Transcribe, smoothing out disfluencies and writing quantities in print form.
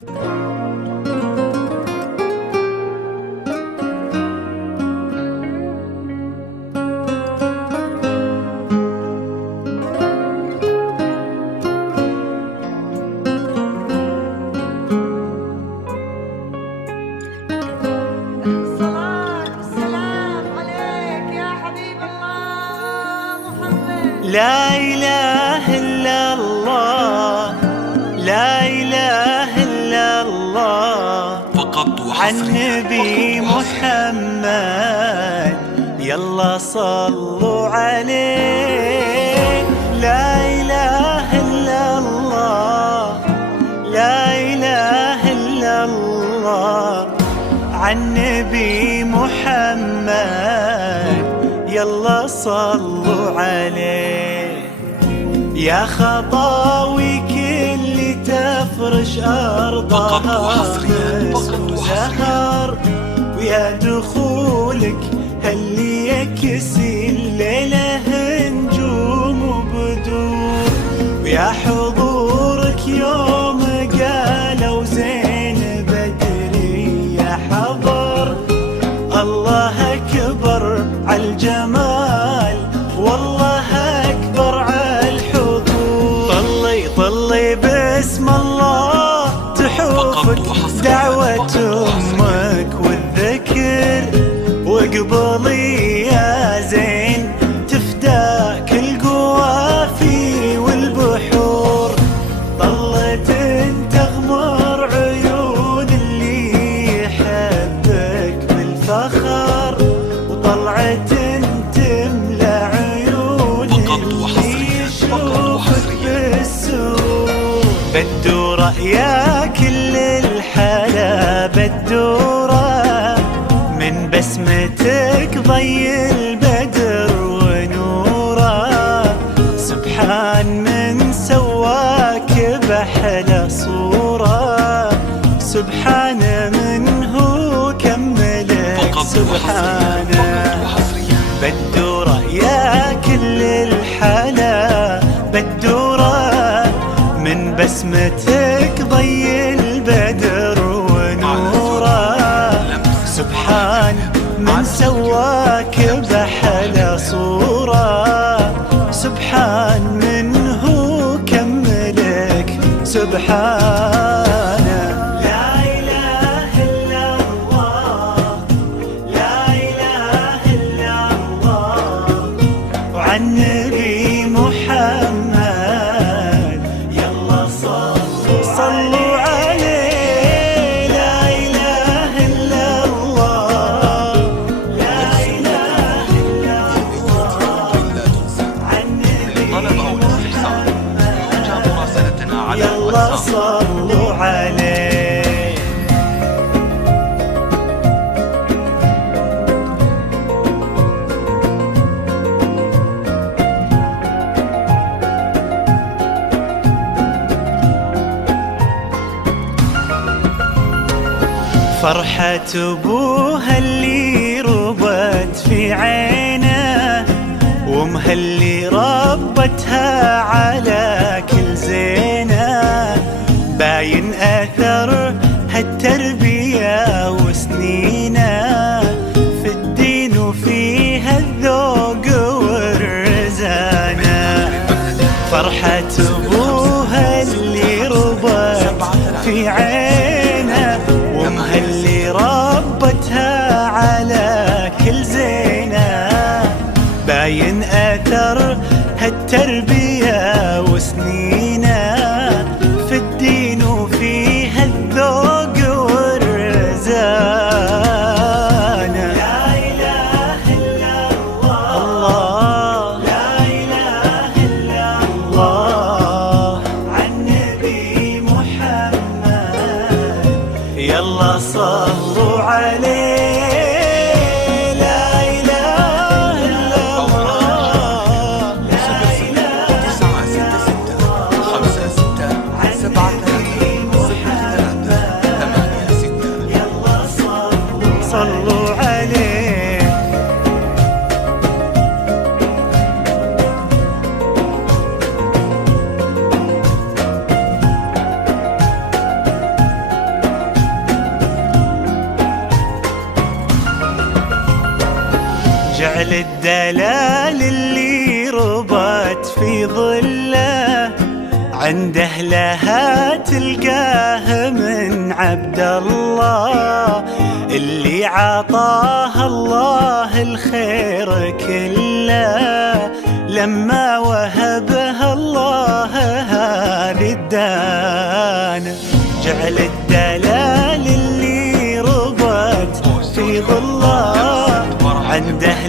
لا إله إلا الله، لا إله إلا الله، فقط عن نبي محمد يلا صلوا عليه. لا إله إلا الله، لا إله إلا الله، عن نبي محمد يلا صلوا عليه. يا خطاوي كل تفرش أرضها زهر، ويا دخولك هل يكسي الليلة نجوم وبدور، ويا حضورك يوم قالوا زين بدري يا حضر. الله أكبر عالجمال والله أكبر عالحضور. طلي باسم الله تحوفك دعوة أمك والذكر، واقبلي يا زين تفداك القوافي والبحور. ظلت تغمر عيون اللي يحبك بالفخر، وطلعت تملى عيون اللي يشوفك بالسوق. بدورة يا كل الحلا بدورة، من بسمتك ضي البدر ونوره. سبحان من سواك بحلى صورة، سبحان من هو كملك سبحانه. بدورة يا كل الحلا بدورة، من بسمتك ضي البدر ونوره. سبحان من سواك بحلى صورة، سبحان من هو كملك سبحانه. لا إله إلا الله، لا إله إلا الله، وعن نبي محمد يلا صلوا عليه. لا إله إلا الله، لا إله إلا الله، عن نبي محمد يلا صلوا عليه. فرحة أبوها اللي ربت في عينه، وامها اللي ربتها على كل زينه. باين أثر هالتربية وسنينه في الدين وفيها الذوق والرزانة. فرحة أبوها اللي ربت في عينه، وامها اللي ربتها على كل زينة. باين أثر هالتربية وسنينه في الدين وفيها الذوق والرزانة. لا إله إلا الله، لا إله إلا الله، عن نبي محمد يلا صلوا عليه. لا إله إلا الله، لا إله إلا الله، عن نبي محمد يلا صلوا عليه. جعل الدلال اللي ربت في ظله عند أهلها تلقاه من عبد الله، اللي عطاه الله الخير كله لما وهبها الله هذه الدانة. جعل الدلال اللي ربت في ظله عنده